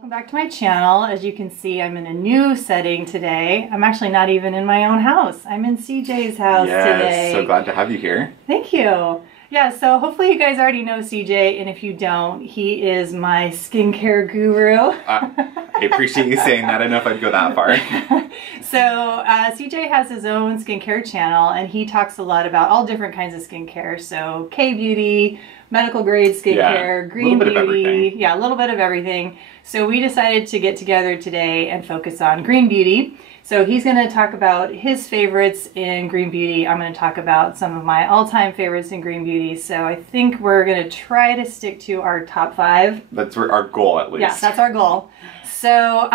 Welcome back to my channel. As you can see, I'm in a new setting today. I'm actually not even in my own house. I'm in CJ's house today. Yes, so glad to have you here. Thank you. Yeah, so hopefully you guys already know CJ, and if you don't, he is my skincare guru. I appreciate you saying that. I don't know if I'd go that far. So CJ has his own skincare channel, and he talks a lot about all different kinds of skincare. So K-beauty, medical grade skincare, green beauty, a little bit of everything. So we decided to get together today and focus on green beauty. So he's going to talk about his favorites in green beauty. I'm going to talk about some of my all-time favorites in green beauty. So I think we're going to try to stick to our top 5. That's our goal, at least. Yeah, that's our goal. So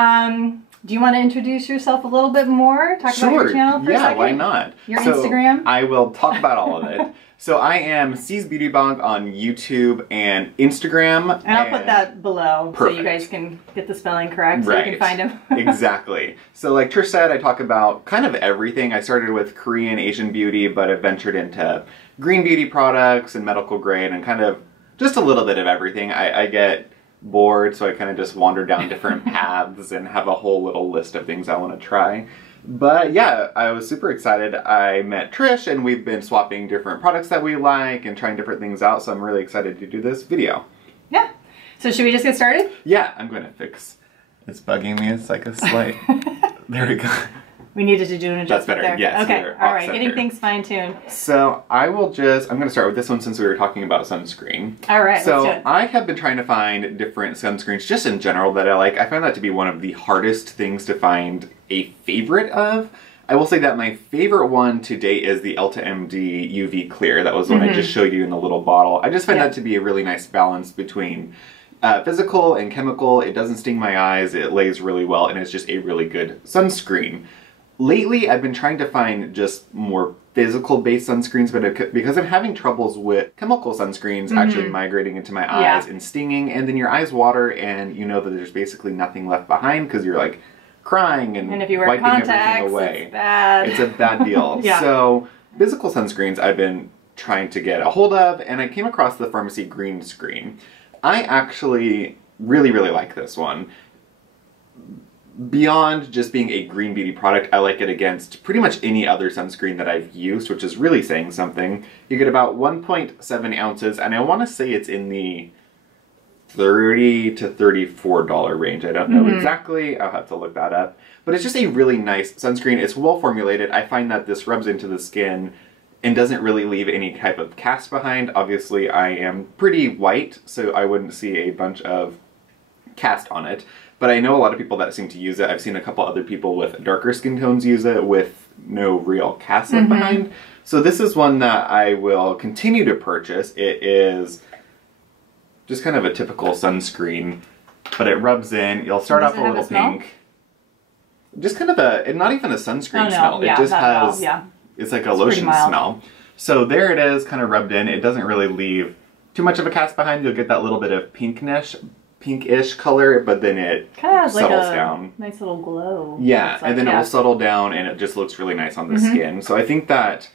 do you want to introduce yourself a little bit more? Talk about your channel for a second? Yeah, why not? Your Instagram? I will talk about all of it. So I am C's Beauty Blog on YouTube and Instagram. And I'll put that below so you guys can get the spelling correct so you can find him. Exactly. So like Trish said, I talk about kind of everything. I started with Korean, Asian beauty, but I've ventured into green beauty products and medical grade and kind of just a little bit of everything. I get bored, so I kind of just wander down different paths and have a whole little list of things I want to try. But yeah, I was super excited. I met Trish and we've been swapping different products that we like and trying different things out, so I'm really excited to do this video. Yeah. So should we just get started? Yeah, I'm going to fix... It's bugging me. It's like a slight... There we go. We needed to do an adjustment. That's better, there. yes. Okay, all right, getting things fine-tuned. So I'm going to start with this one since we were talking about sunscreen. All right, so let's do it. I have been trying to find different sunscreens just in general that I like. I find that to be one of the hardest things to find a favorite of. I will say that my favorite one to date is the Elta MD UV Clear. That was the one I just showed you in the little bottle. I just find that to be a really nice balance between physical and chemical. It doesn't sting my eyes, it lays really well, and it's just a really good sunscreen. Lately, I've been trying to find just more physical-based sunscreens, but because I'm having troubles with chemical sunscreens actually migrating into my eyes and stinging, and then your eyes water, and you know that there's basically nothing left behind because you're like crying and if you wear wiping everything away. It's bad. It's a bad deal. So physical sunscreens I've been trying to get a hold of, and I came across the Farmacy green screen. I actually really, really like this one. Beyond just being a green beauty product, I like it against pretty much any other sunscreen that I've used, which is really saying something. You get about 1.7 ounces, and I want to say it's in the $30 to $34 range. I don't know exactly. I'll have to look that up. But it's just a really nice sunscreen. It's well formulated. I find that this rubs into the skin and doesn't really leave any type of cast behind. Obviously, I am pretty white, so I wouldn't see a bunch of cast on it. But I know a lot of people that seem to use it. I've seen a couple other people with darker skin tones use it with no real cast left behind. So this is one that I will continue to purchase. It is just kind of a typical sunscreen, but it rubs in. You'll start off a little pink. Just kind of a, not even a sunscreen smell. It just has, it's like a lotion smell. So there it is, kind of rubbed in. It doesn't really leave too much of a cast behind. You'll get that little bit of pinkish color, but then it kind of settles like a down. Nice little glow. Yeah, and then it will settle down and it just looks really nice on the skin. So I think that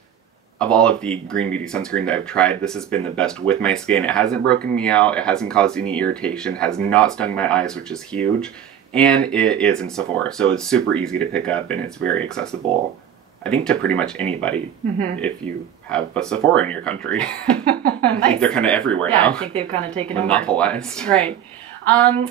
of all of the green beauty sunscreens I've tried, this has been the best with my skin. It hasn't broken me out, it hasn't caused any irritation, has not stung my eyes, which is huge, and it is in Sephora, so it's super easy to pick up and it's very accessible, I think, to pretty much anybody if you have a Sephora in your country. I think they're kind of everywhere now. Yeah, I think they've kind of taken over. Monopolized. Right.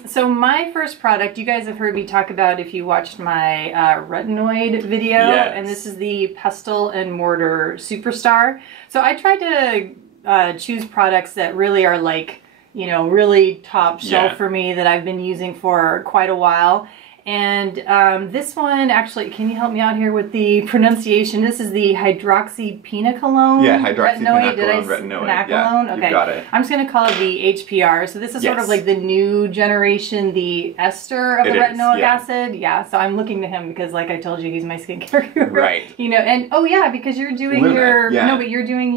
So my first product, you guys have heard me talk about if you watched my retinoid video, and this is the Pestle and Mortar Superstar. So I tried to choose products that really are like, you know, really top shelf for me that I've been using for quite a while. And this one, actually, can you help me out here with the pronunciation? This is the hydroxypinacolone. Yeah, hydroxypinacolone. Yeah, okay. You got it. I'm just going to call it the HPR. So this is sort of like the new generation, the ester of the retinoic acid. Yeah, so I'm looking to him because, like I told you, he's my skincare guru. Right. You know, and oh yeah, because you're doing you're doing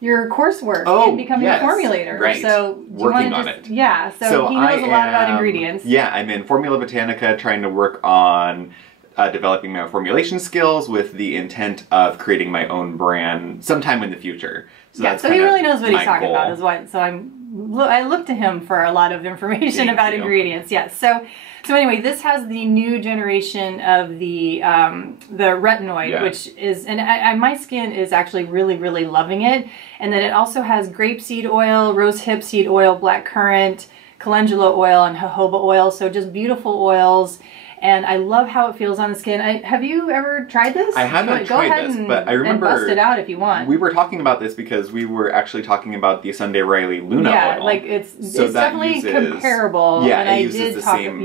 your coursework in becoming a formulator. Right. So working on it. Yeah, so he knows a lot about ingredients. Yeah, I'm in Formula Botanica trying to work on developing my formulation skills with the intent of creating my own brand sometime in the future. So yeah, so he really knows what he's talking about is what, so I'm look to him for a lot of information about ingredients. Yes. So anyway, this has the new generation of the retinoid, which is, and my skin is actually really, really loving it. And then it also has grapeseed oil, rosehip seed oil, blackcurrant, calendula oil, and jojoba oil. So just beautiful oils. And I love how it feels on the skin. Have you ever tried this? I haven't tried this, but I remember... And bust it out if you want. We were talking about this because we were actually talking about the Sunday Riley Luna oil. Yeah, like it's definitely comparable. Yeah, and it uses the same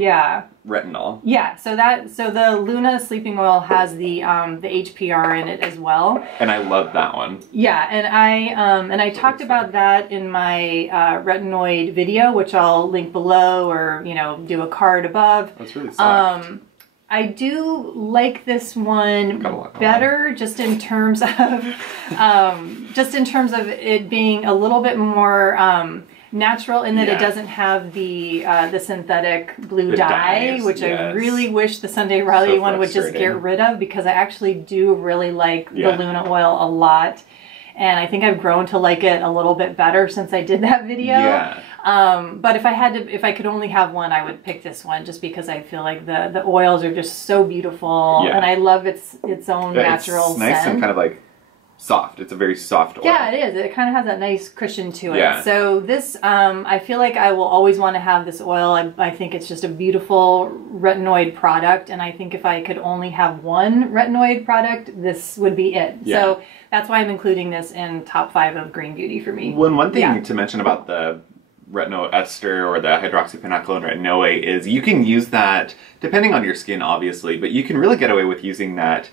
retinol. Yeah, so the Luna sleeping oil has the HPR in it as well. And I love that one. Yeah, and I talked about that in my retinoid video, which I'll link below or do a card above. That's really soft. I do like this one better just in terms of it being a little bit more natural in that it doesn't have the synthetic blue dye, which I really wish the Sunday Riley one would just get rid of, because I actually do really like the Luna oil a lot. And I think I've grown to like it a little bit better since I did that video. Yeah. But if I could only have one, I would pick this one just because I feel like the oils are just so beautiful, and I love its own natural scent. It's nice and kind of like soft. It's a very soft oil. Yeah, it is. It kind of has that nice cushion to it. Yeah. So this, I feel like I will always want to have this oil. I think it's just a beautiful retinoid product, and I think if I could only have one retinoid product, this would be it. Yeah. So that's why I'm including this in top 5 of Green Beauty for me. One thing to mention about the retinoid ester or the hydroxyphenolone retinoate is you can use that depending on your skin, obviously, but you can really get away with using that.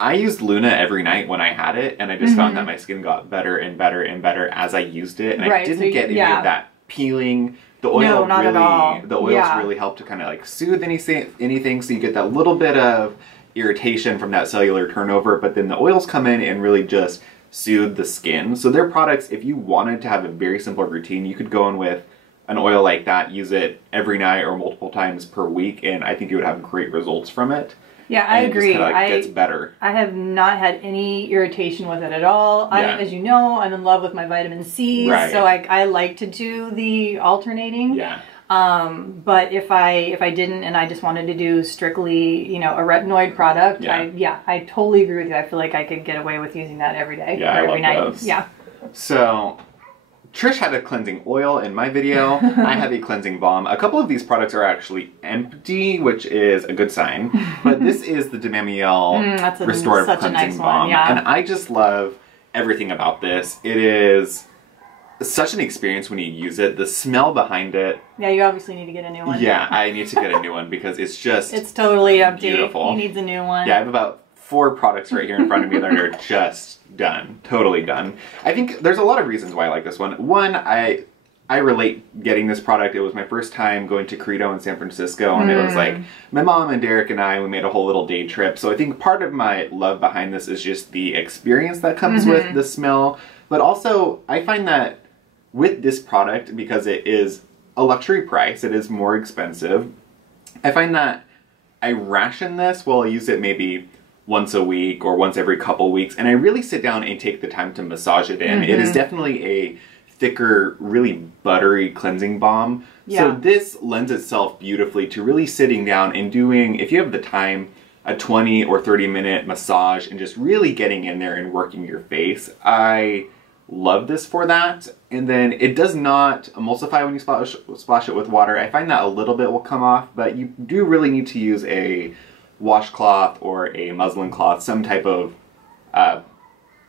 I used Luna every night when I had it, and I just found that my skin got better and better and better as I used it, and I didn't get any of that peeling. The oil really helped to kind of like soothe anything, so you get that little bit of irritation from that cellular turnover, but then the oils come in and really just soothe the skin. So their products, if you wanted to have a very simple routine, you could go in with an oil like that, use it every night or multiple times per week, and I think you would have great results from it. Yeah, I agree. It just kind of gets better. I have not had any irritation with it at all. As you know, I'm in love with my vitamin C, so I like to do the alternating. Yeah. But if I didn't and I just wanted to do strictly, a retinoid product, I totally agree with you. I feel like I could get away with using that every day, or every night. Those. Yeah. So Trish had a cleansing oil in my video. I have a cleansing balm. A couple of these products are actually empty, which is a good sign. But this is the Demamiel Restorative Cleansing Balm. And I just love everything about this. It is such an experience when you use it. The smell behind it. Yeah, you obviously need to get a new one. Yeah, I need to get a new one because it's just it's totally empty. Beautiful. He needs a new one. Yeah, I have about 4 products right here in front of me that are just done. Totally done. I think there's a lot of reasons why I like this one. One, I relate getting this product. It was my first time going to Credo in San Francisco, and it was like my mom and Derek and we made a whole little day trip. So I think part of my love behind this is just the experience that comes with the smell. But also, I find that with this product, because it is a luxury price, it is more expensive, I find that I ration this. Well, I use it maybe once a week or once every couple weeks, and I really sit down and take the time to massage it in. It is definitely a thicker, really buttery cleansing balm. So this lends itself beautifully to really sitting down and doing, if you have the time, a 20 or 30 minute massage and just really getting in there and working your face. I love this for that. And then it does not emulsify when you splash it with water. I find that a little bit will come off, but you do really need to use a washcloth or a muslin cloth, some type of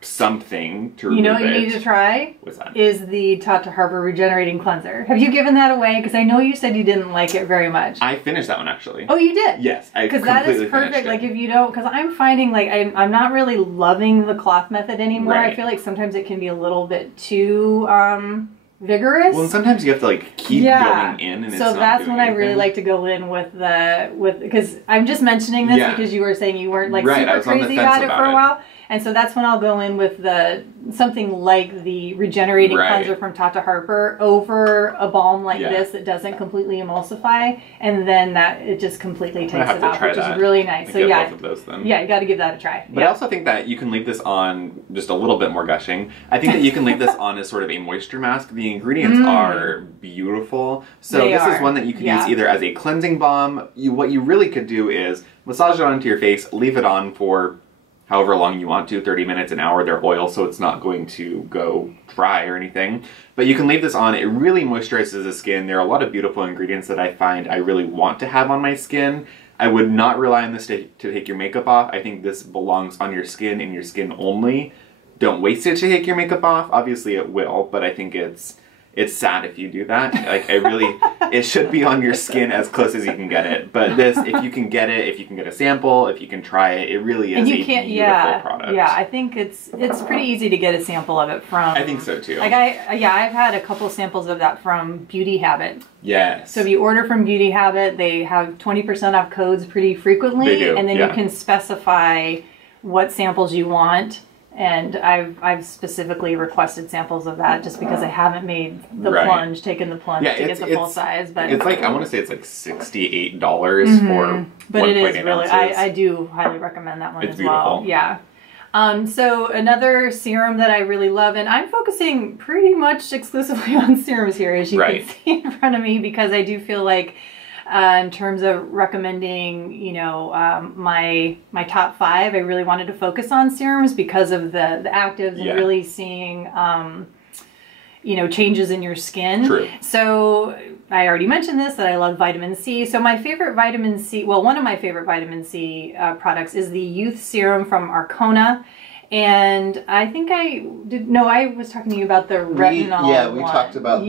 something to remove it. You know what you need to try? What's that? Is the Tata Harbor Regenerating Cleanser. Have you given that away? Because I know you said you didn't like it very much. I finished that one actually. Oh, you did? Yes, I completely finished it. Because that is perfect. Like if you don't, because I'm finding like I'm not really loving the cloth method anymore. I feel like sometimes it can be a little bit too vigorous. Well, and sometimes you have to like keep going in, and so it's that's when I really like to go in with because I'm just mentioning this because you were saying you weren't like super crazy about it for a while. And so that's when I'll go in with something like the regenerating cleanser from Tata Harper over a balm like this that doesn't completely emulsify, and then it just completely takes it off, which is really nice. So both of those then. Yeah, you got to give that a try. But I also think that you can leave this on, just a little bit more gushing, I think that you can leave this on as sort of a moisture mask. The ingredients are beautiful. So this is one that you can use either as a cleansing balm. What you really could do is massage it onto your face, leave it on for however long you want to, 30 minutes, an hour. They're oil, so it's not going to go dry or anything. But you can leave this on. It really moisturizes the skin. There are a lot of beautiful ingredients that I find I really want to have on my skin. I would not rely on this to take your makeup off. I think this belongs on your skin and your skin only. Don't waste it to take your makeup off. Obviously it will, but I think it's sad if you do that. Like, it should be on your skin as close as you can get it. But this, if you can get it, if you can get a sample, if you can try it, it really is a beautiful product. Yeah, I think it's pretty easy to get a sample of it from. I think so too. Like I've had a couple samples of that from Beauty Habit. Yes. So if you order from Beauty Habit, they have 20% off codes pretty frequently. They do, and then you can specify what samples you want. And I've specifically requested samples of that just because I haven't made the plunge, taken the plunge to get the full size. But it's like, I want to say it's like $68 for but it is really, ounces. I do highly recommend that one as well. Beautiful. Yeah. So another serum that I really love, and I'm focusing pretty much exclusively on serums here, as you can see in front of me, because I do feel like in terms of recommending, my top 5, I really wanted to focus on serums because of the actives and really seeing, changes in your skin. True. So I already mentioned this, that I love vitamin C. So my favorite vitamin C, well, one of my favorite vitamin C products is the Youth Serum from Arcona. And I think I was talking to you about the retinol we talked about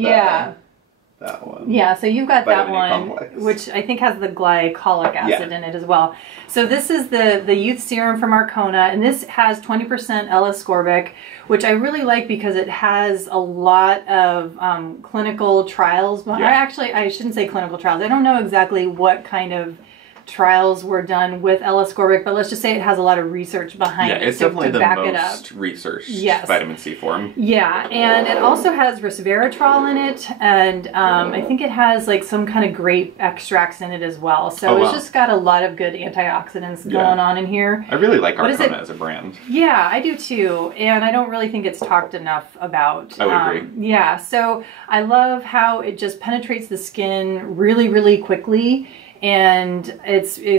that one. Yeah, so you've got Vitamin that one, complex, which I think has the glycolic acid in it as well. So this is the Youth Serum from Arcona, and this has 20% L-ascorbic, which I really like because it has a lot of clinical trials. Actually, I shouldn't say clinical trials. I don't know exactly what kind of trials were done with L-ascorbic, but let's just say it has a lot of research behind it. Yeah, it's definitely the most researched vitamin C form. Yeah, and it also has resveratrol in it, and I think it has like some kind of grape extracts in it as well. So it's just got a lot of good antioxidants going on in here. I really like Arcona as a brand. Yeah, I do too, and I don't really think it's talked enough about. I would agree. Yeah, so I love how it just penetrates the skin really, really quickly. And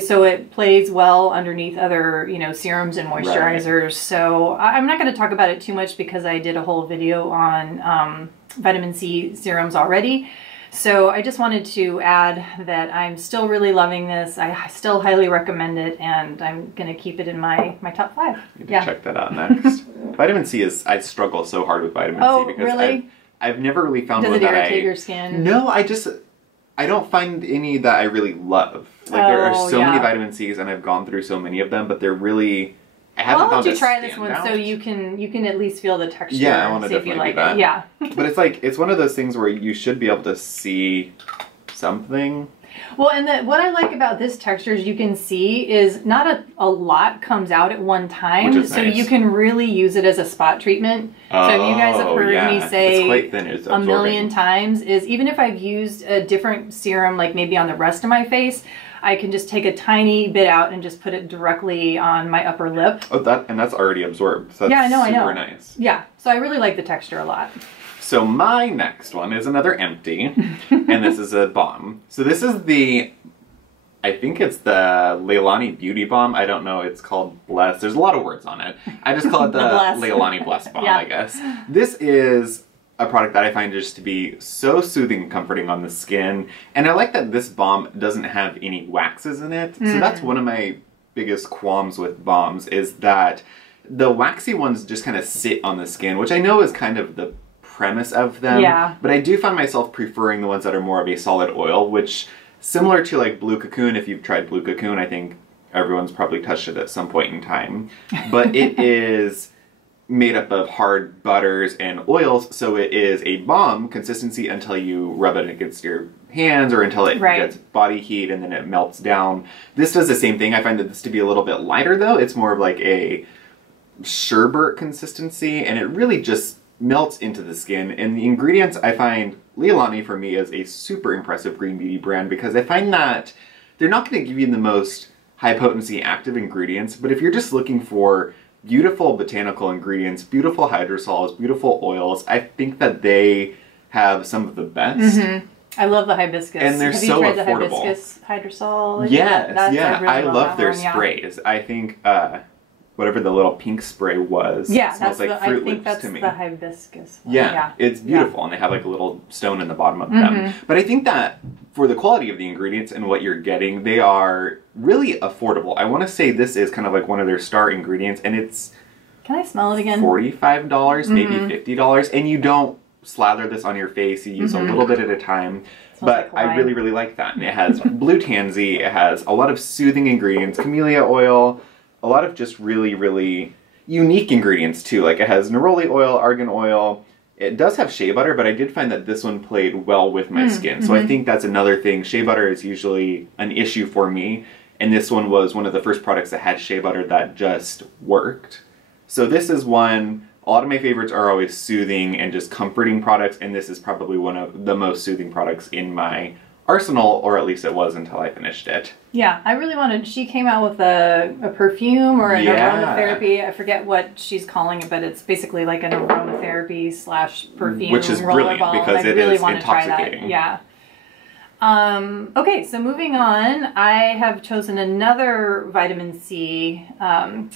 so it plays well underneath other, serums and moisturizers. So I'm not going to talk about it too much because I did a whole video on vitamin C serums already. So I just wanted to add that I'm still really loving this. I still highly recommend it, and I'm going to keep it in my top 5. Need to check that out next. Vitamin C I struggle so hard with vitamin C because really? I've never really found one that Does it irritate your skin? No, I don't find any that I really love. Like, there are so many vitamin C's, and I've gone through so many of them, but they're really, I haven't found a standout. Why don't you try this one so you can at least feel the texture? Yeah, I want to definitely do that. It. Yeah. But it's one of those things where you should be able to see something. Well, and what I like about this texture, as you can see, is not a lot comes out at one time. Which is so nice. You can really use it as a spot treatment. So if you guys have heard me say it's quite thin, it's a million times, is even if I've used a different serum, like maybe on the rest of my face, I can just take a tiny bit out and just put it directly on my upper lip. Oh, that's already absorbed. So that's super nice. Yeah, so I really like the texture a lot. So my next one is another empty, and this is a balm. So this is I think it's the Leilani Beauty Balm. I don't know, it's called Bless. There's a lot of words on it. I just call it the Leilani Bless Balm, I guess. This is a product that I find just to be so soothing and comforting on the skin. And I like that this balm doesn't have any waxes in it. So that's one of my biggest qualms with balms, is that the waxy ones just kind of sit on the skin, which I know is kind of the premise of them. Yeah. But I do find myself preferring the ones that are more of a solid oil, which, similar to like Blue Cocoon, if you've tried Blue Cocoon, I think everyone's probably touched it at some point in time. But it is made up of hard butters and oils, so it is a balm consistency until you rub it against your hands or until it gets body heat and then it melts down. This does the same thing. I find that this to be a little bit lighter though. It's more of like a sherbet consistency, and it really just melts into the skin. And the ingredients, I find Leilani for me is a super impressive green beauty brand, because I find that they're not going to give you the most high potency active ingredients, but if you're just looking for beautiful botanical ingredients, beautiful hydrosols, beautiful oils, I think that they have some of the best. I love the hibiscus. And they're so affordable. Have you tried the hibiscus hydrosol? Yes, I love their sprays. I think whatever the little pink spray was, smells like Fruit Loops to me. The hibiscus one. Yeah, it's beautiful, and they have like a little stone in the bottom of them. But I think that for the quality of the ingredients and what you're getting, they are really affordable. I want to say this is kind of like one of their star ingredients, and it's... Can I smell it again? $45, maybe $50, and you don't slather this on your face. You use a little bit at a time. But like I really, really like that. And it has blue tansy, it has a lot of soothing ingredients, camellia oil, a lot of just really, really unique ingredients too. Like it has neroli oil, argan oil. It does have shea butter, but I did find that this one played well with my skin. So I think that's another thing. Shea butter is usually an issue for me. And this one was one of the first products that had shea butter that just worked. So this is one, a lot of my favorites are always soothing and just comforting products. And this is probably one of the most soothing products in my arsenal, or at least it was until I finished it. Yeah, I really wanted, she came out with a perfume or an aromatherapy. I forget what she's calling it, but it's basically like an aromatherapy slash perfume. Which is brilliant because it is intoxicating. Yeah. Okay, so moving on, I have chosen another vitamin C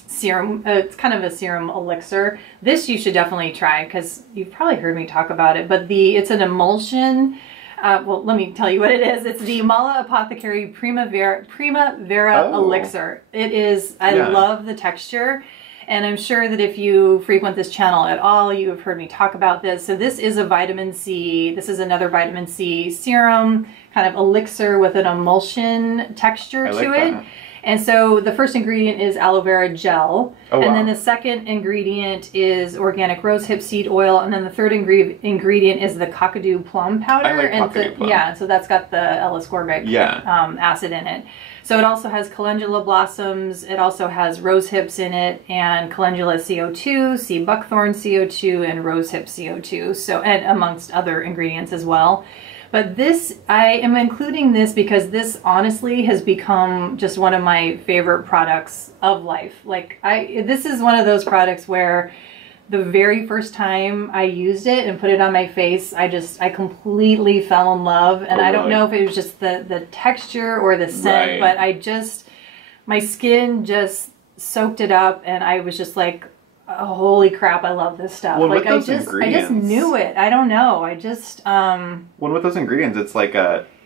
serum. It's kind of a serum elixir. This you should definitely try because you've probably heard me talk about it, but it's an emulsion. Well, let me tell you what it is. It's the Mala Apothecary Primavera Elixir. It is, I love the texture. And I'm sure that if you frequent this channel at all, you have heard me talk about this. So this is a vitamin C. This is another vitamin C serum, kind of elixir with an emulsion texture to it. That. And so the first ingredient is aloe vera gel. And then the second ingredient is organic rosehip seed oil. And then the third ingredient is the kakadu plum powder. I like kakadu plum. Yeah, so that's got the L-ascorbic acid in it. So it also has calendula blossoms, it also has rose hips in it, and calendula CO2, sea buckthorn CO2, and rose hip CO2, so, and amongst other ingredients as well. But this, I am including this because this honestly has become just one of my favorite products of life. Like, this is one of those products where the very first time I used it and put it on my face, I completely fell in love. And I don't know if it was just the texture or the scent, but my skin just soaked it up, and I was just like, oh, holy crap, I love this stuff. Well, like I just knew it. I don't know. Well, with those ingredients,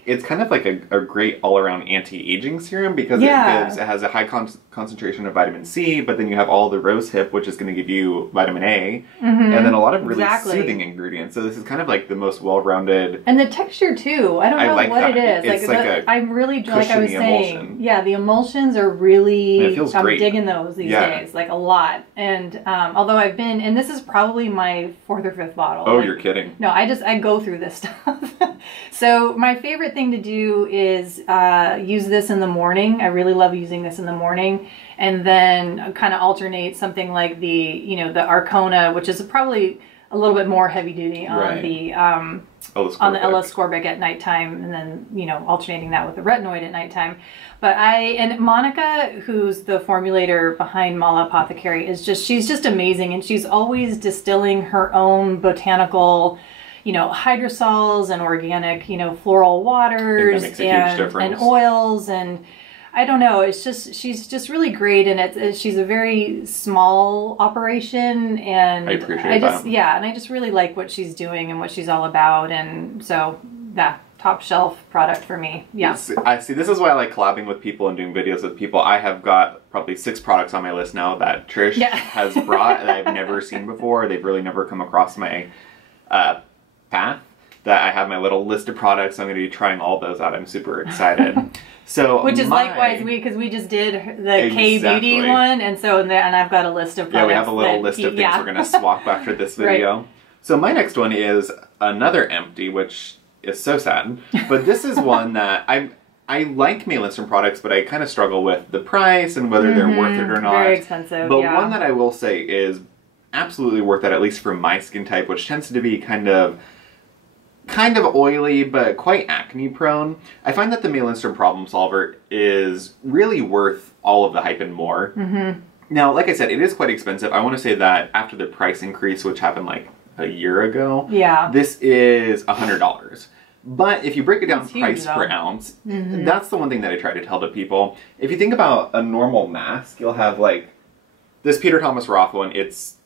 it's kind of like a great all-around anti-aging serum because it has a high concentration of vitamin C, but then you have all the rose hip, which is going to give you vitamin A, and then a lot of really soothing ingredients. So this is kind of like the most well-rounded. And the texture too. I don't know what it is. It's I'm really, like I was saying, emulsion. Yeah, the emulsions are really. It feels great. I'm digging those these days, like a lot. And although and this is probably my 4th or 5th bottle. Oh, you're kidding. No, I go through this stuff. So my favorite thing to do is use this in the morning. I really love using this in the morning, and then kind of alternate something like the Arcona, which is probably a little bit more heavy duty on the L-ascorbic at nighttime, and then alternating that with the retinoid at nighttime. But and Monica, who's the formulator behind Mala Apothecary, she's just amazing, and she's always distilling her own botanical hydrosols and organic, floral waters and oils, and I don't know, she's just really great, and she's a very small operation, and I appreciate that. Yeah, and I just really like what she's doing and what she's all about, and so that top shelf product for me. Yeah. I see. This is why I like collabing with people and doing videos with people. I have got probably 6 products on my list now that Trish has brought that I've never seen before. They've really never come across my path, that I have my little list of products. I'm going to be trying all those out. I'm super excited. So which is likewise because we just did the K Beauty one, and so and I've got a list of products. Yeah, we have a little list of things we're going to swap after this video. Right. So my next one is another empty, which is so sad. But this is one that I like May Lindstrom products, but I kind of struggle with the price and whether they're worth it or not. Very expensive, But one that I will say is absolutely worth it, at least for my skin type, which tends to be kind of oily, but quite acne prone. I find that the May Lindstrom Problem Solver is really worth all of the hype and more. Now, like I said, it is quite expensive. I want to say that after the price increase, which happened like a year ago, this is $100. But if you break it down price per ounce, that's the one thing that I try to tell to people. If you think about a normal mask, you'll have like this Peter Thomas Roth one, it's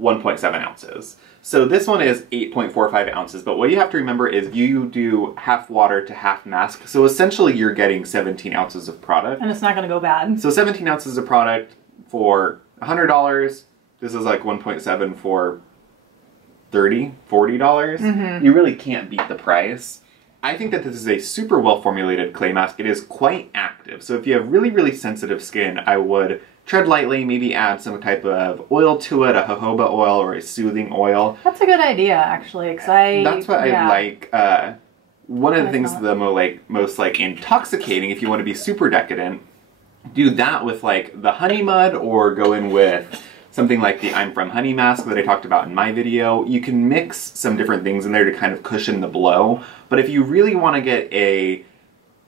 1.7 ounces. So this one is 8.45 ounces, but what you have to remember is you do half water to half mask. So essentially you're getting 17 ounces of product. And it's not going to go bad. So 17 ounces of product for $100. This is like 1.7 for $30, $40. You really can't beat the price. I think that this is a super well formulated clay mask. It is quite active. So if you have really, really sensitive skin, I would tread lightly, maybe add some type of oil to it, a jojoba oil or a soothing oil. That's a good idea, actually. That's what I like. One of the things the most intoxicating, if you want to be super decadent, do that with like the honey mud or go in with something like the I'm From Honey mask that I talked about in my video. You can mix some different things in there to kind of cushion the blow. But if you really want to get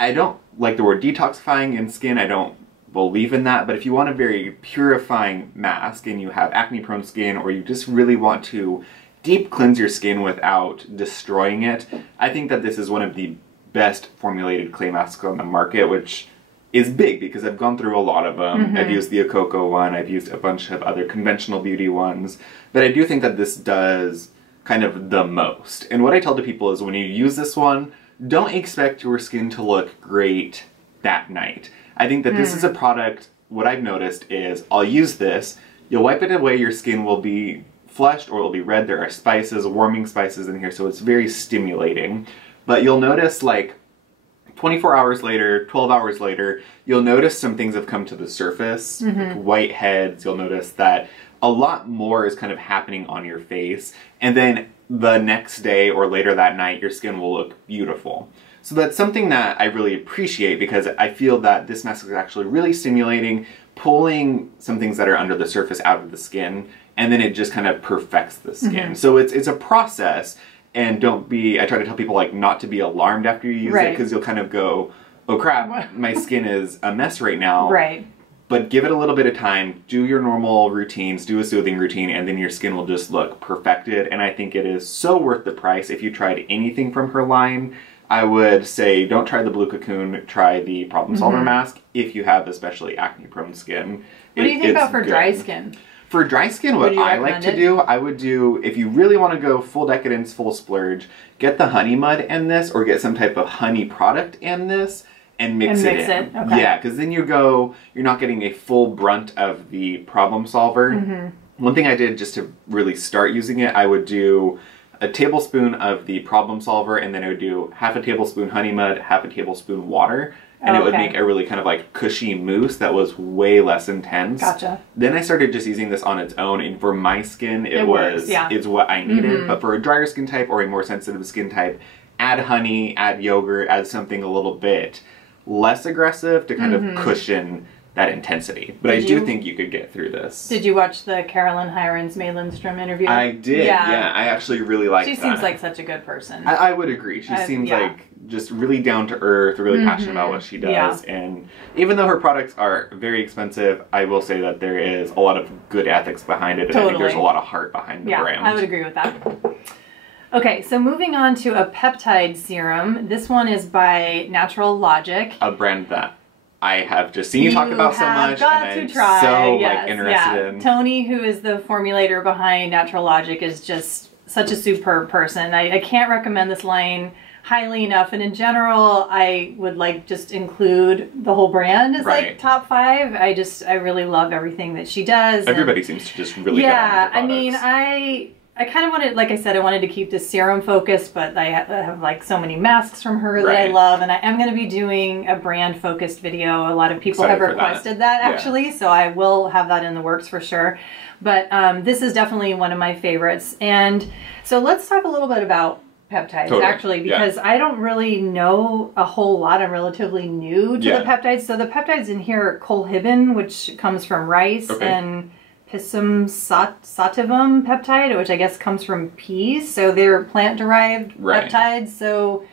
I don't like the word detoxifying in skin, I don't believe in that, but if you want a very purifying mask and you have acne prone skin or you just really want to deep cleanse your skin without destroying it, I think that this is one of the best formulated clay masks on the market, which is big because I've gone through a lot of them. I've used the XOXO one, I've used a bunch of other conventional beauty ones, but I do think that this does kind of the most. And what I tell to people is when you use this one, don't expect your skin to look great that night. I think that this is a product, what I've noticed is I'll use this, you'll wipe it away, your skin will be flushed or it'll be red. There are spices, warming spices in here, so it's very stimulating. But you'll notice like 24 hours later, 12 hours later, you'll notice some things have come to the surface, like white heads. You'll notice that a lot more is kind of happening on your face. And then the next day or later that night, your skin will look beautiful. So that's something that I really appreciate because I feel that this mask is actually really stimulating, pulling some things that are under the surface out of the skin, and then it just kind of perfects the skin. So it's a process, and I try to tell people like not to be alarmed after you use it because you'll kind of go, oh crap, my skin is a mess right now. But give it a little bit of time, do your normal routines, do a soothing routine, and then your skin will just look perfected. And I think it is so worth the price. If you tried anything from her line, I would say don't try the Blue Cocoon, try the Problem Solver mask if you have especially acne prone skin. What do you think about for dry skin? For dry skin, what I like to do, I would do, if you really want to go full decadence, full splurge, get the honey mud in this or get some type of honey product in this and mix it in. Okay. Yeah, because then you're not getting a full brunt of the Problem Solver. One thing I did just to really start using it, I would do a tablespoon of the Problem Solver, and then I would do half a tablespoon honey mud, half a tablespoon water, and it would make a really kind of like cushy mousse that was way less intense. Gotcha. Then I started just using this on its own, and for my skin, it's what I needed. But for a drier skin type or a more sensitive skin type, add honey, add yogurt, add something a little bit less aggressive to kind of cushion that intensity. But I do think you could get through this. Did you watch the Carolyn Hirons May Lindstrom interview? I did, yeah. I actually really liked that. She seems like such a good person. I would agree. She seems like just really down to earth, really passionate about what she does. And even though her products are very expensive, I will say that there is a lot of good ethics behind it. And I think there's a lot of heart behind the brand. I would agree with that. Okay, so moving on to a peptide serum. This one is by Natural Logic. A brand that I have just seen you talk about so much, and I'm so interested in. Tony, who is the formulator behind Natural Logic, is just such a superb person. I can't recommend this line highly enough, and in general, I would just include the whole brand as like top 5. I really love everything that she does. Everybody seems to just really get on with the products. I mean, I kind of wanted, like I said, I wanted to keep this serum focused, but I have like so many masks from her that I love, and I am going to be doing a brand focused video. A lot of people have requested that actually, so I will have that in the works for sure. But this is definitely one of my favorites. And so let's talk a little bit about peptides actually, because I don't really know a whole lot. I'm relatively new to the peptides. So the peptides in here are colhibin, which comes from rice, and pisum sativum peptide, which I guess comes from peas. So they're plant-derived peptides. So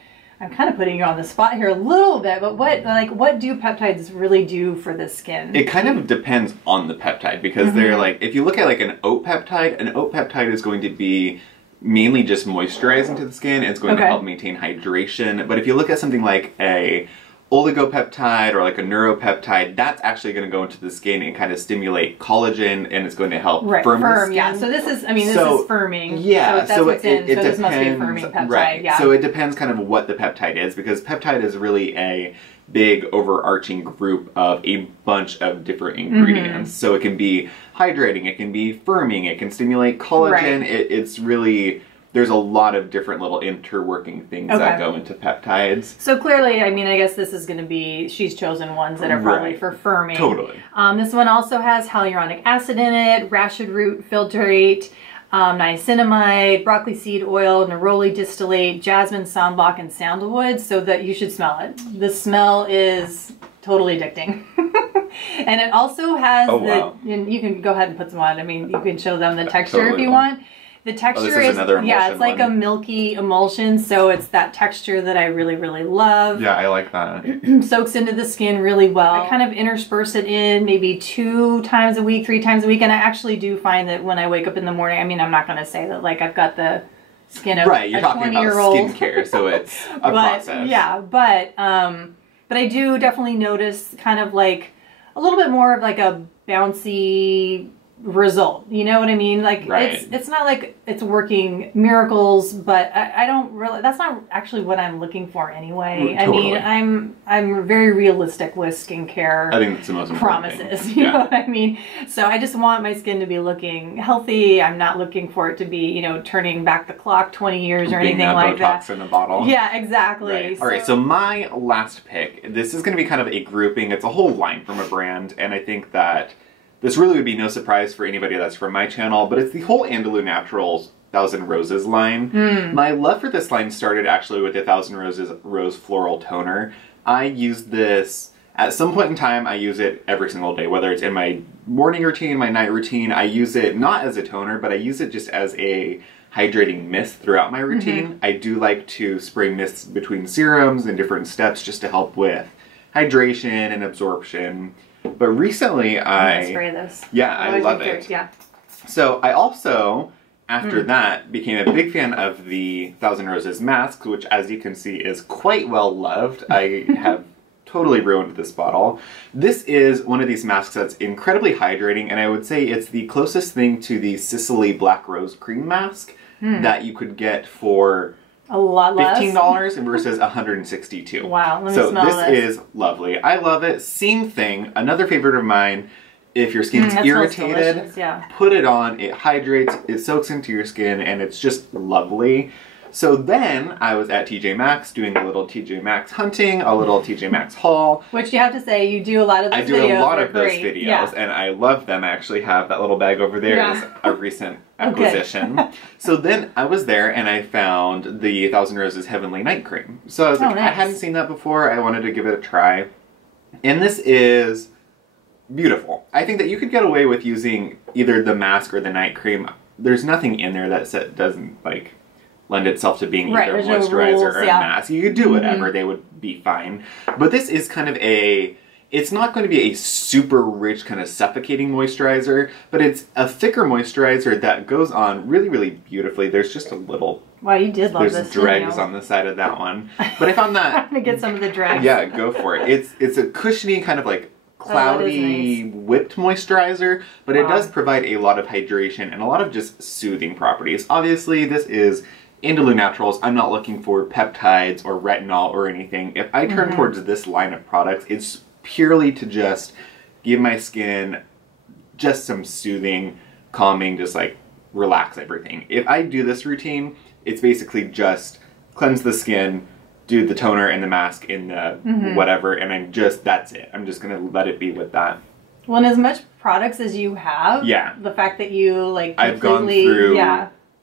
I'm kind of putting you on the spot here a little bit, but what do peptides really do for the skin? It kind of depends on the peptide, because they're like, if you look at like an oat peptide is going to be mainly just moisturizing to the skin. It's going to help maintain hydration. But if you look at something like a oligopeptide or like a neuropeptide, that's actually going to go into the skin and kind of stimulate collagen, and it's going to help firm the skin. Yeah. So this is, I mean, this is firming. Yeah. So that's what's in. So this must be a firming peptide. Right. Yeah. So it depends kind of what the peptide is, because peptide is really a big overarching group of a bunch of different ingredients. So it can be hydrating, it can be firming, it can stimulate collagen. It's really, there's a lot of different little interworking things that go into peptides. So clearly, I mean, I guess this is going to be, she's chosen ones that are probably for firming. Totally. This one also has hyaluronic acid in it, rashid root filtrate, niacinamide, broccoli seed oil, neroli distillate, jasmine, sambac, and sandalwood, so that you should smell it. The smell is totally addicting. And it also has and you can go ahead and put some on. I mean, you can show them the texture if you want. The texture is it's like a milky emulsion, so it's that texture that I really, really love. Yeah, I like that. Soaks into the skin really well. I kind of intersperse it in maybe 2 times a week, 3 times a week, and I actually do find that when I wake up in the morning, I mean, I'm not going to say that like I've got the skin of a 20-year-old. You're talking about skincare, so it's a process. Yeah, but I do definitely notice kind of like a little bit more of like a bouncy result, you know what I mean? Like it's not like it's working miracles, but I don't really, that's not actually what I'm looking for anyway. Totally. I mean, I'm very realistic with skincare. I think that's the most important promises, thing. You know what I mean? So I just want my skin to be looking healthy. I'm not looking for it to be, you know, turning back the clock 20 years or anything like that. Botox in a bottle. Yeah, exactly. Right. So, all right, so my last pick, this is going to be kind of a grouping. It's a whole line from a brand, and I think that this really would be no surprise for anybody that's from my channel, but it's the whole Andalou Naturals 1000 Roses line. My love for this line started actually with the 1000 Roses Rose Floral Toner. I use this, at some point in time, I use it every single day, whether it's in my morning routine, my night routine. I use it not as a toner, but I use it just as a hydrating mist throughout my routine. I do like to spray mists between serums and different steps just to help with hydration and absorption. But recently I spray this. Yeah, I love it. Yeah. So I also, after that, became a big fan of the 1000 Roses mask, which as you can see is quite well loved. I have totally ruined this bottle. This is one of these masks that's incredibly hydrating, and I would say it's the closest thing to the Sicily Black Rose Cream Mask that you could get for a lot less. $15 versus $162. Wow, let me smell this. So this is lovely. I love it. Same thing. Another favorite of mine. If your skin's irritated, put it on. It hydrates, it soaks into your skin, and it's just lovely. So then I was at TJ Maxx doing a little TJ Maxx hunting, a little TJ Maxx haul. Which you have to say, you do a lot of those videos. I do a lot of those videos, and I love them. I actually have that little bag over there as a recent acquisition. So then I was there and I found the 1000 Roses Heavenly Night Cream. So I was like, I hadn't seen that before. I wanted to give it a try. And this is beautiful. I think that you could get away with using either the mask or the night cream. There's nothing in there that doesn't like lend itself to being either a moisturizer or a mask. You could do whatever, they would be fine. But this is kind of a, it's not going to be a super rich kind of suffocating moisturizer, but it's a thicker moisturizer that goes on really, really beautifully. There's just a little... Wow, you did love this. There's dregs on the side of that one. But I found that... I'm going to get some of the dregs. Yeah, go for it. It's a cushiony kind of like cloudy whipped moisturizer, but it does provide a lot of hydration and a lot of just soothing properties. Obviously, this is Andalou Naturals. I'm not looking for peptides or retinol or anything. If I turn towards this line of products, it's purely to just give my skin just some soothing, calming, just like relax everything. If I do this routine, it's basically just cleanse the skin, do the toner and the mask in the whatever, and that's it. I'm just gonna let it be with that. Well, and as much products as you have, the fact that you like I've gone through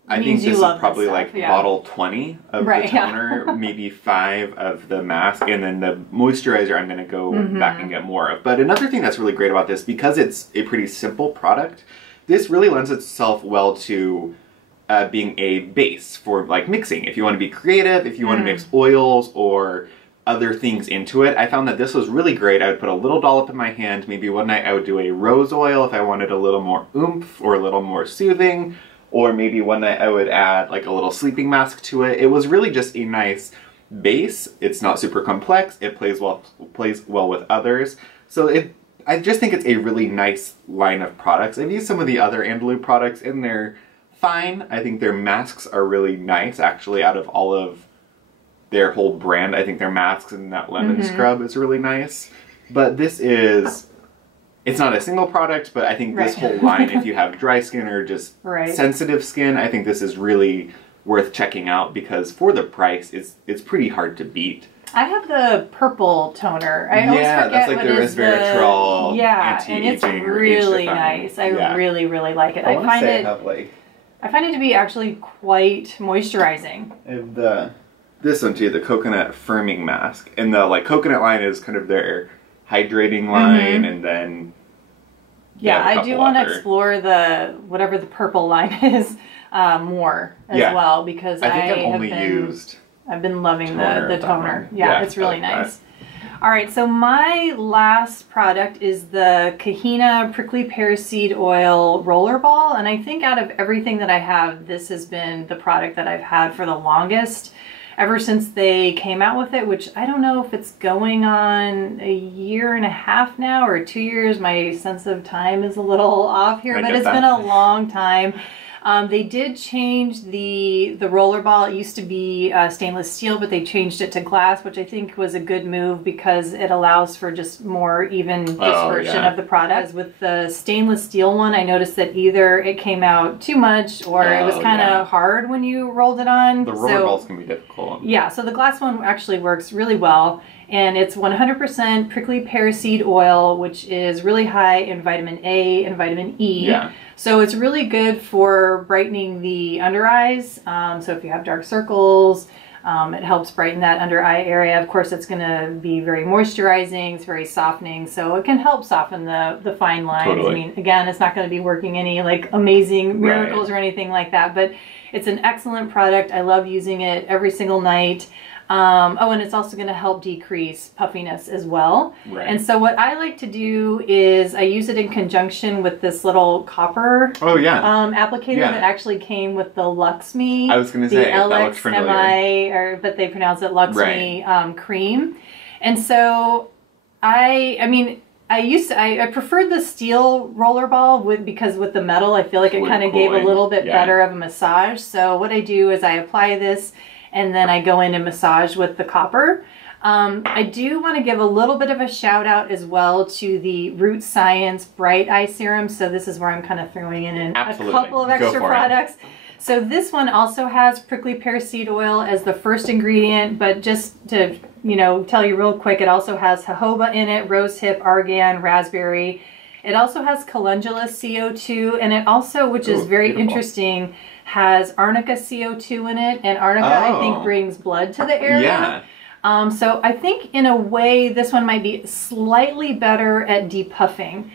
I think this is probably like bottle 20 of the toner, maybe 5 of the mask, and then the moisturizer I'm going to go back and get more of. But another thing that's really great about this, because it's a pretty simple product, this really lends itself well to being a base for like mixing. If you want to be creative, if you want to mix oils or other things into it, I found that this was really great. I would put a little dollop in my hand. Maybe one night I would do a rose oil if I wanted a little more oomph or a little more soothing. Or maybe one night I would add like a little sleeping mask to it. It was really just a nice base. It's not super complex. It plays well with others. So I just think it's a really nice line of products. I've used some of the other Andalou products and they're fine. I think their masks are really nice, actually. Out of all of their whole brand, I think their masks and that lemon scrub is really nice. But this is... It's not a single product, but I think this whole line, if you have dry skin or just sensitive skin, I think this is really worth checking out because for the price, it's pretty hard to beat. I have the purple toner. I always forget that's like the resveratrol and it's really nice. I really, really like it. I find it to be actually quite moisturizing. And this one too, the coconut firming mask, and the like coconut line is kind of their hydrating line, and then I do want to explore whatever the purple line is more as well, because I've been loving the toner. Yeah, it's really nice. All right, so my last product is the Kahina Prickly Pear Seed Oil Roller Ball, and I think out of everything that I have, this has been the product that I've had for the longest. Ever since they came out with it, which I don't know if it's going on a year and a half now or 2 years. My sense of time is a little off here, but it's been a long time. They did change the roller ball. It used to be stainless steel, but they changed it to glass, which I think was a good move because it allows for just more even dispersion of the product. With the stainless steel one, I noticed that either it came out too much or it was kind of hard when you rolled it on. The roller balls can be difficult. Yeah, so the glass one actually works really well. And it's 100% prickly pear seed oil, which is really high in vitamin A and vitamin E. Yeah. So it's really good for brightening the under eyes. So if you have dark circles, it helps brighten that under eye area. Of course, it's going to be very moisturizing. It's very softening. So it can help soften the fine lines. Totally. I mean, again, it's not going to be working any like amazing miracles or anything like that, but it's an excellent product. I love using it every single night. And it's also going to help decrease puffiness as well. Right. And so what I like to do is I use it in conjunction with this little copper applicator that actually came with the Luxme. I was going to say, that looks familiar. But they pronounce it Luxme cream. And so I preferred the steel roller ball because with the metal, I feel like it kind of gave a little bit better of a massage. So what I do is I apply this and then I go in and massage with the copper. I do want to give a little bit of a shout out as well to the Root Science Bright Eye Serum. So this is where I'm kind of throwing in a couple of extra products. So this one also has prickly pear seed oil as the first ingredient, but just to tell you real quick, it also has jojoba in it, rosehip, argan, raspberry. It also has calendula CO2, and it also, which is very interesting, has arnica CO2 in it, and arnica I think brings blood to the area. Yeah. So I think in a way this one might be slightly better at depuffing.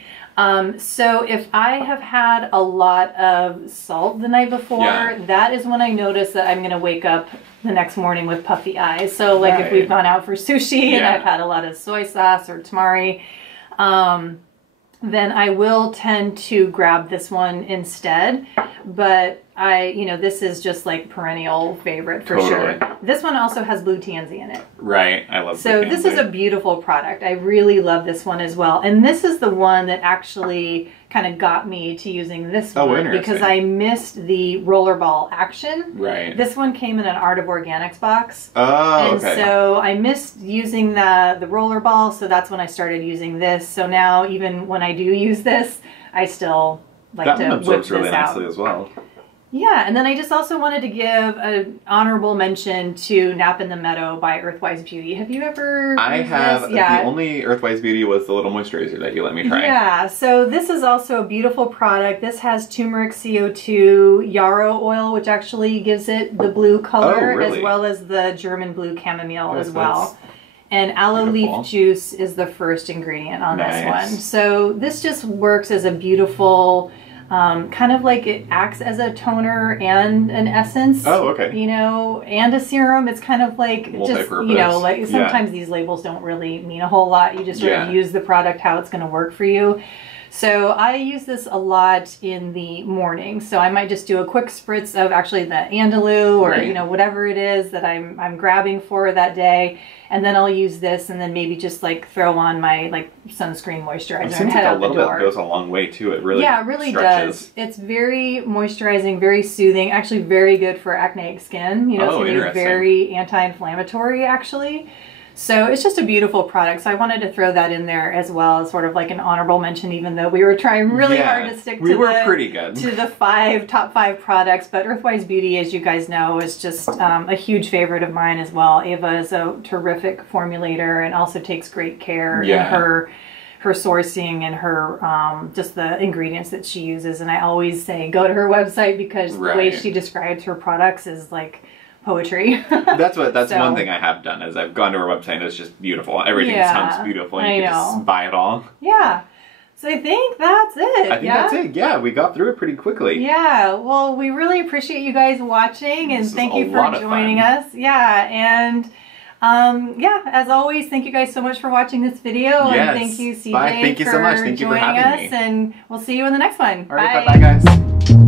So if I have had a lot of salt the night before, that is when I notice that I'm going to wake up the next morning with puffy eyes. So like if we've gone out for sushi and I've had a lot of soy sauce or tamari, then I will tend to grab this one instead. But this is just like perennial favorite for sure. This one also has blue tansy in it. Right, I love So this is a beautiful product. I really love this one as well. And this is the one that actually kind of got me to using this one because I missed the rollerball action. Right. This one came in an Art of Organics box. Oh, and so I missed using the rollerball, so that's when I started using this. So now even when I do use this, I still like to whip this out. That one absorbs really nicely as well. Yeah, and then I just also wanted to give an honorable mention to Nap in the Meadow by Earthwise Beauty. Have you ever I used have. this? Yeah. The only Earthwise Beauty was the little moisturizer that you let me try. Yeah, so this is also a beautiful product. This has turmeric CO2 yarrow oil, which actually gives it the blue color, really? as well as the German blue chamomile Yes, as well. And aloe leaf juice is the first ingredient on this one. So this just works as a beautiful... kind of like it acts as a toner and an essence. Oh, okay. You know, and a serum. It's kind of like just, you know, like sometimes these labels don't really mean a whole lot. You just sort of use the product how it's going to work for you. So I use this a lot in the morning. So I might just do a quick spritz of actually the Andalou or, you know, whatever it is that I'm grabbing for that day. And then I'll use this and then maybe just like throw on my like sunscreen moisturizer and head out the door. It seems like a little bit goes a long way too. It really it really does. It's very moisturizing, very soothing, actually very good for acneic skin. You know, it's going to be very anti-inflammatory actually. So it's just a beautiful product. So I wanted to throw that in there as well as sort of like an honorable mention, even though we were trying really hard to stick to the top five products. But Earthwise Beauty, as you guys know, is just a huge favorite of mine as well. Ava is a terrific formulator and also takes great care in her sourcing and her just the ingredients that she uses. And I always say go to her website because the way she describes her products is like poetry. That's one thing I have done is I've gone to her website and it's just beautiful. Everything sounds beautiful and you can just buy it all. Yeah. So I think that's it. I think that's it. Yeah, we got through it pretty quickly. Yeah. Well, we really appreciate you guys watching and thank you for joining us. Yeah. And yeah, as always, thank you guys so much for watching this video. Yes. And thank you, CJ, Bye. Thank you so much. Thank you for having me. And we'll see you in the next one. All right, bye-bye, guys.